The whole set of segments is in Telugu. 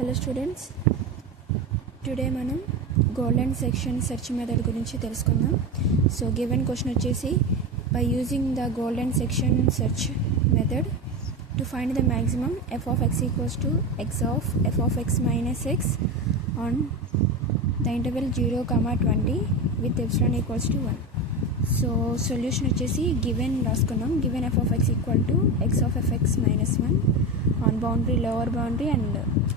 హలో స్టూడెంట్స్, టుడే మనం గోల్డెన్ సెక్షన్ సెర్చ్ మెథడ్ గురించి తెలుసుకుందాం. సో గివెన్ క్వశ్చన్ వచ్చేసి, by using the golden section search method to find the maximum f of x equals to x of f of x minus x on the interval 0, 20 with epsilon equals to 1. So solution వచ్చేసి గివెన్ రాసుకున్నాం. Given f of x equal to x of fx minus 1 on boundary, lower boundary and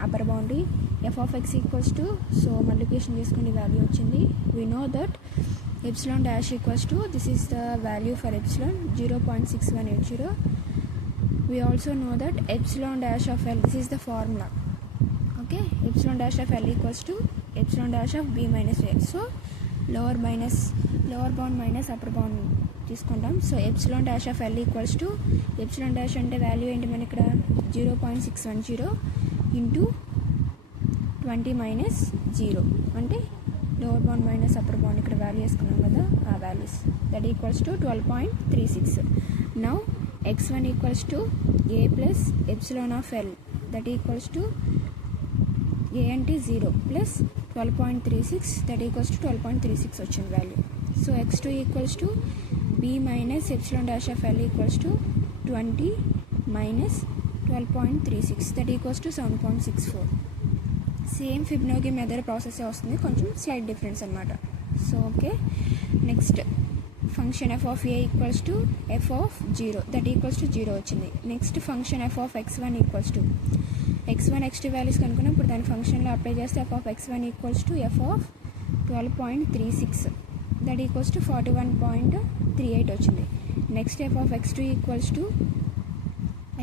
upper boundary. f of x equals to, so multiplication చేసుకుని వాల్యూ వచ్చింది. we know that epsilon dash equals to, this is the value for epsilon 0.6180. we also know that epsilon dash of L, this is the formula. okay, epsilon dash of L equals to epsilon dash of b minus a. so lower bound minus upper bound తీసుకుంటాం. So epsilon dash of L equals to, epsilon dash అంటే వాల్యూ ఏంటి మన ఇక్కడ 0.610 ఇంటూ 20 మైనస్ 0 అంటే lower bound minus upper bound ఇక్కడ వాల్యూ వేసుకున్నాం కదా, ఆ values that equals to 12.36. Now x1 equals to a plus epsilon of L that equals to a అంటే 0 ప్లస్ 12.36 దట్ ఈక్వల్స్ టు 12.36 వచ్చింది value. So x2 equals to b minus epsilon dash of L equals to 20 minus 12.36 that equals to 7.64. Same Fibonacci method process వస్తుంది, కొంచెం స్లైట్ డిఫరెన్స్ అనమాట. So okay, next function f of a equals to f of 0 that equals to 0 వచ్చింది. Next function f of x1 equals to x1 x2 values కనుక్కున్నాం. ఇప్పుడు దాని ఫంక్షన్లో అప్లై చేస్తే f of x1 equals to f of 12.36 that equals to 41.38 వచ్చింది. Next f of x2 equals to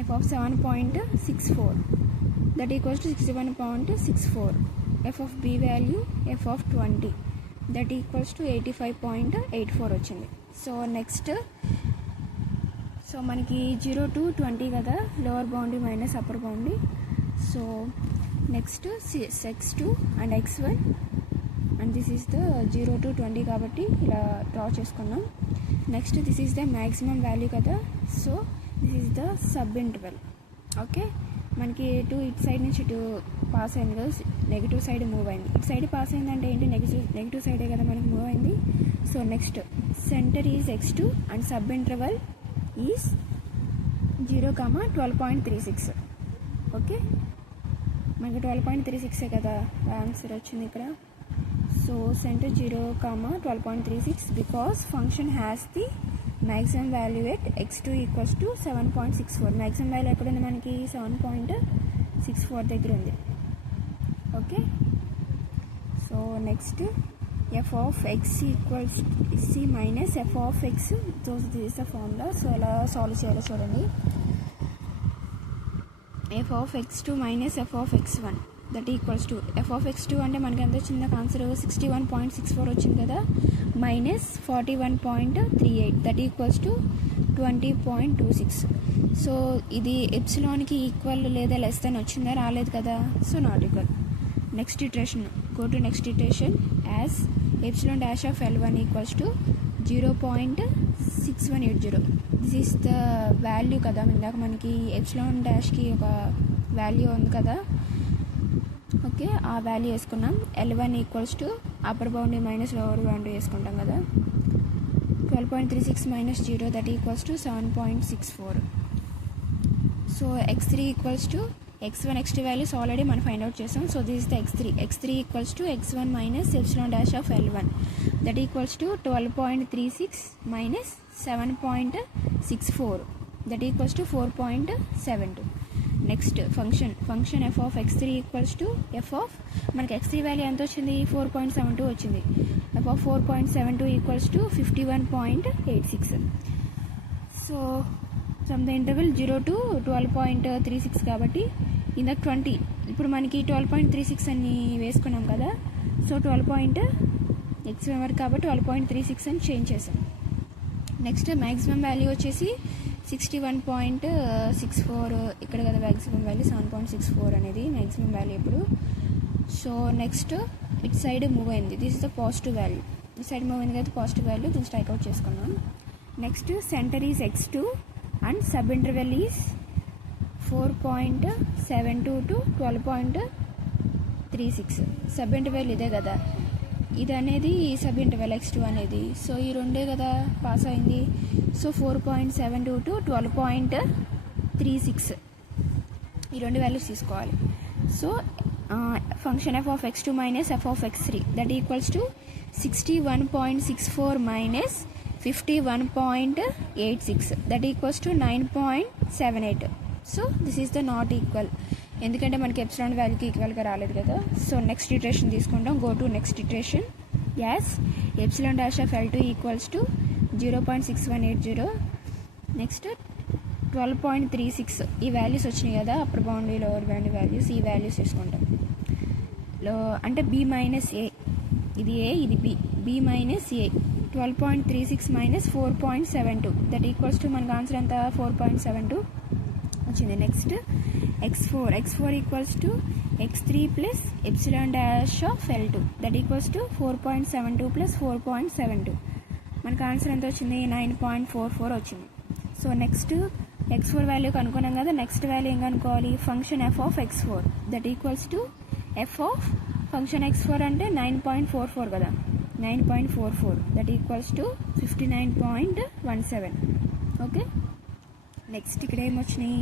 f of 7.64 that equals to 61.64. f of b value f of 20 that equals to 85.84 వచ్చింది. సో నెక్స్ట్, సో మనకి 0 to 20 కదా, lower boundary minus upper boundary. So next x2 and x1 and this is the 0 to 20 కాబట్టి ఇలా డ్రా చేసుకున్నాం. Next this is the maximum value కదా, so this is the sub interval. Okay, మనకి ఇటు సైడ్ నుంచి ఇటు పాస్ అయింది కదా, నెగిటివ్ సైడ్ మూవ్ అయింది. ఇటు సైడ్ పాస్ అయిందంటే ఏంటి, నెగిటివ్ సైడే కదా మనకి మూవ్ అయింది. So next centre is x2 and sub interval is 0, 12.36. Okay, మనకి 12.36 కదా ఆన్సర్ వచ్చింది ఇక్కడ. So centre 0, 12.36 because function has the maximum value at x2 equals to 7.64. maximum value ఎక్కడ ఉంది మనకి, 7.64 దగ్గర ఉంది. Okay, so next f of x equals c minus f of x, so this is the formula. So ఎలా సాల్వ్ చేయాలో చూడండి. f of x2 minus f of x1 that equals to, f of x2 అంటే మనకి ఎంత వచ్చింది నాకు ఆన్సర్ 61.64 వచ్చింది కదా, minus 41.38 that equals to 20.26. So ఇది ఎప్సిలాన్కి ఈక్వల్ లేదా లెస్ దెన్ వచ్చిందా, రాలేదు కదా, so not equal. Next iteration, go to next iteration as epsilon dash of L1 equals to 0.6180. This is the value కదా, ఇందాక మనకి ఎప్సిలాన్ డాష్కి ఒక వాల్యూ ఉంది కదా. ఓకే, ఆ వాల్యూ వేసుకున్నాం. L1 equals to upper boundary minus lower boundary వేసుకుంటాం కదా, 12.36 minus 0 that equals to 7.64. So x3 equals to x1 x2 values already మనం ఫైండ్ అవుట్ చేసాం. So this is the x3 equals to x1 minus epsilon dash of L1 that equals to 12.36 minus 7.64 that equals to 4.72. Next function f of x3 equals to f of, మనకి x3 వాల్యూ ఎంత వచ్చింది, 4.72 వచ్చింది. f of 4.72 equals to 51.86. So from the interval 0 to 12.36 కాబట్టి ఇందాక 20, ఇప్పుడు మనకి 12.36 అని వేసుకున్నాం కదా. సో 12.x వరకు కాబట్టి 12.36 అని చేంజ్ చేసాం. నెక్స్ట్ మ్యాక్సిమం వాల్యూ వచ్చేసి 61.64 ఇక్కడ కదా మ్యాక్సిమం వాల్యూ, 7.64 అనేది మ్యాక్సిమం వాల్యూ ఇప్పుడు. So next it side move అయింది, this is the positive value. ఈ సైడ్ మూవ్ అయింది కదా పాజిటివ్ వాల్యూ, దీన్ని స్ట్రైక్ అవుట్ చేసుకున్నాం. Next centre is x2 and sub interval is 4.72 to 36. Sub interval ఇదే కదా, ఇది అనేది సబ్ ఇంటర్వెల్ x2 అనేది. సో ఈ రెండే కదా పాస్ అయింది. సో 4.72 to 12.36 ఈ రెండు వాల్యూస్ తీసుకోవాలి. So function f of x2 minus f of x3 that equals to 61.64 minus 51.86 that equals to 9.78. So this is the not equal, ఎందుకంటే మనకి ఎప్సిలాన్ వాల్యూకి ఈక్వల్గా రాలేదు కదా. సో నెక్స్ట్ ఇటరేషన్ తీసుకుంటాం. Go to next iteration. As epsilon dash of L2 equals to 0.6180. Next 12.36 ఈ వాల్యూస్ వచ్చినాయి కదా, upper boundary lower boundary values, ఈ వాల్యూస్ తీసుకుంటాం. అంటే b మైనస్ ఏ, ఇది ఏ ఇది b, b minus A 12.36 minus 4.72 that equals to మనకు ఆన్సర్ ఎంత 4.72 వచ్చింది. Next x4 equals to x3 plus epsilon dash of L2 that equals to 4.72 plus 4.72 మనకు ఆన్సర్ ఎంత వచ్చింది 9.44 వచ్చింది. సో నెక్స్ట్ x4 వాల్యూ కనుక్కున్నాం కదా, నెక్స్ట్ వాల్యూ ఏం కనుక్కోవాలి, function f of x4 that equals to f of function x4 అంటే 9.44 కదా, 9.44 that equals to 59.17. Okay, next ఇక్కడ ఏమొచ్చినాయి,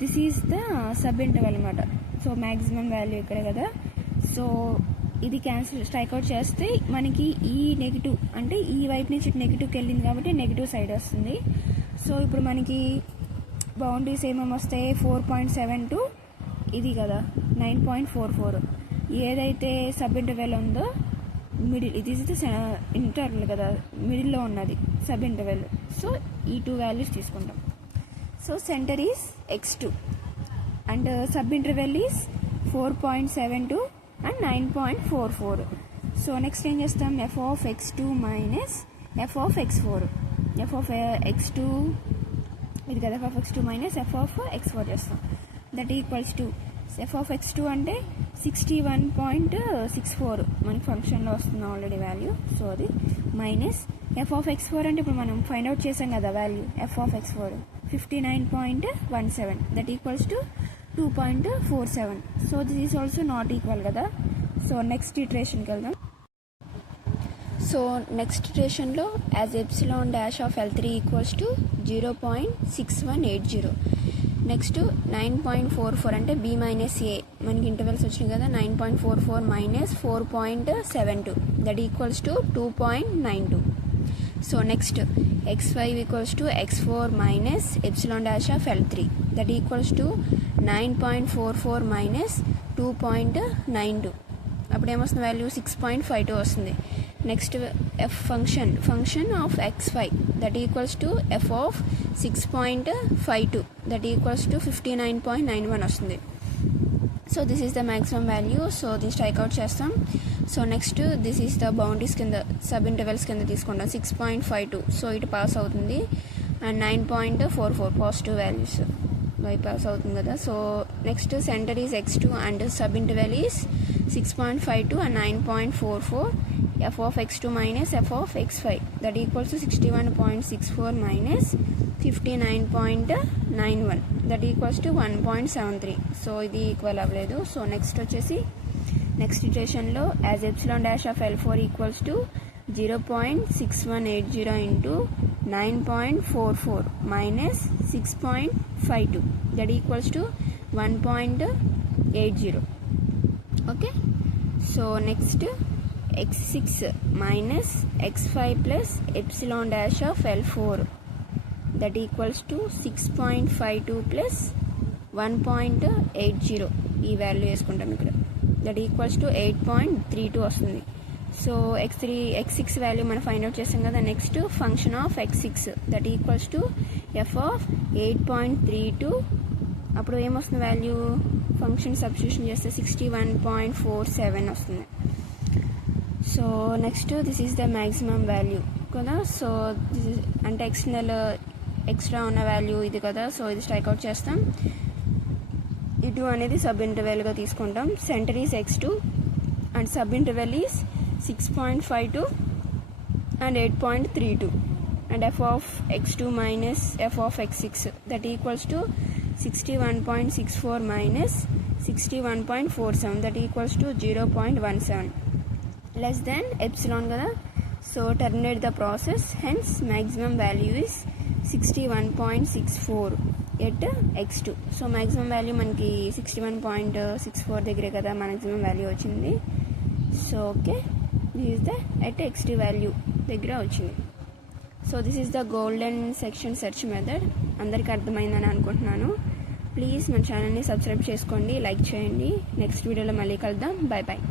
this is the sub interval అనమాట. సో మ్యాక్సిమం వాల్యూ ఇక్కడ కదా. సో ఇది క్యాన్సిల్ స్ట్రైక్అవుట్ చేస్తే మనకి ఈ నెగిటివ్ అంటే ఈ వైపు నుంచి నెగిటివ్కి వెళ్ళింది కాబట్టి నెగిటివ్ సైడ్ వస్తుంది. సో ఇప్పుడు మనకి బౌండరీస్ ఏమేమి వస్తాయి, 4.72 ఇది కదా, 9.44 ఏదైతే సబ్ ఇంటర్వెల్ ఉందో మిడిల్, ఇది ఇంటర్వెల్ కదా, మిడిల్లో ఉన్నది సబ్ ఇంటర్వెల్. సో ఈ టూ వాల్యూస్ తీసుకుంటాం. So centre is x2 and sub interval is 4.72 and 9.44. So next ఏం చేస్తాం, f of x2 minus f of x4, f of x2 ఇది కదా, f of x2 minus f of x4 చేస్తాం. That equals to f of x2 అంటే 61.64 మనకి ఫంక్షన్లో వస్తుంది ఆల్రెడీ వాల్యూ. సో అది మైనస్ f ఆఫ్ x4 అంటే ఇప్పుడు మనం ఫైండ్ అవుట్ చేసాం కదా value, f of x4 59.17 that equals to 2.47. So this is also not equal కదా. సో నెక్స్ట్ ఇటరేషన్కి వెళ్దాం. సో నెక్స్ట్ ఇటరేషన్లో as epsilon dash of L3 equals to 0.6180. Next 9.44 అంటే b మైనస్ ఏ, మనకి ఇంటర్వెల్స్ వచ్చినాయి కదా, 9.44 minus 4.72 that equals to 2.92. So next x5 equals to x4 minus epsilon dash of L3 that equals to 9.44 minus 2.92 అప్పుడు ఏమొస్తుంది వాల్యూ 6.52 వస్తుంది. Next f function of x5 that equals to f of 6.52 that equals to 59.91 వస్తుంది. So this is the maximum value. So దీన్ని స్ట్రైక్అవుట్ చేస్తాం. So next this is the boundaries కింద సబ్ ఇంటర్వెల్స్ కింద తీసుకుంటాం. 6.52 సో ఇటు పాస్ అవుతుంది and 9.44 positive values by pass అవుతుంది కదా. So next centre is x2 and sub interval is 6.52 and 9.44 f of x2 minus f of x5 that equals to 61.64 minus 59.91 that equals to 1.73. సో ఇది ఈక్వల్ అవ్వలేదు. సో నెక్స్ట్ వచ్చేసి నెక్స్ట్ ఇటరేషన్లో as epsilon dash of L4 equals to 0.6180 into 9.44 minus 6.52 that equals to 1.80. Okay, so next x6 minus x5 plus epsilon dash of L4 that equals to 6.52 plus 1.80 ఈ వాల్యూ వేసుకుంటాం ఇక్కడ దట్ ఈక్వల్స్ టు 8.32 వస్తుంది. సో x6 వాల్యూ మనం ఫైండ్ అవుట్ చేస్తాం కదా. Next function of x6 that equals to f of 8.32 అప్పుడు ఏమొస్తుంది వాల్యూ, ఫంక్షన్ సబ్స్టిట్యూషన్ చేస్తే 61.47 వస్తుంది. So next this is the maximum value కదా. సో అంటే ఎక్స్ట్రా ఉన్న వాల్యూ ఇది కదా. సో ఇది స్ట్రైక్అవుట్ చేస్తాం. ఇటు అనేది సబ్ ఇంటర్వెల్గా తీసుకుంటాం. Centre is x2 and sub interval is 6.52 and 8.32 and f of x2 minus f of x6 that equals to 61.64 minus 61.47, that equals to 0.17, less than epsilon కదా. So terminate the process, hence maximum value is 61.64 at x2. So maximum value మనకి 61.64 దగ్గరే కదా maximum value వచ్చింది. So okay, this is the at x2 value దగ్గర వచ్చింది. So this is the golden section search method. అందరికీ అర్థమైందని అనుకుంటున్నాను. ప్లీజ్ మన ఛానల్ని సబ్స్క్రైబ్ చేసుకోండి, లైక్ చేయండి. నెక్స్ట్ వీడియోలో మళ్ళీ కలుద్దాం. Bye bye.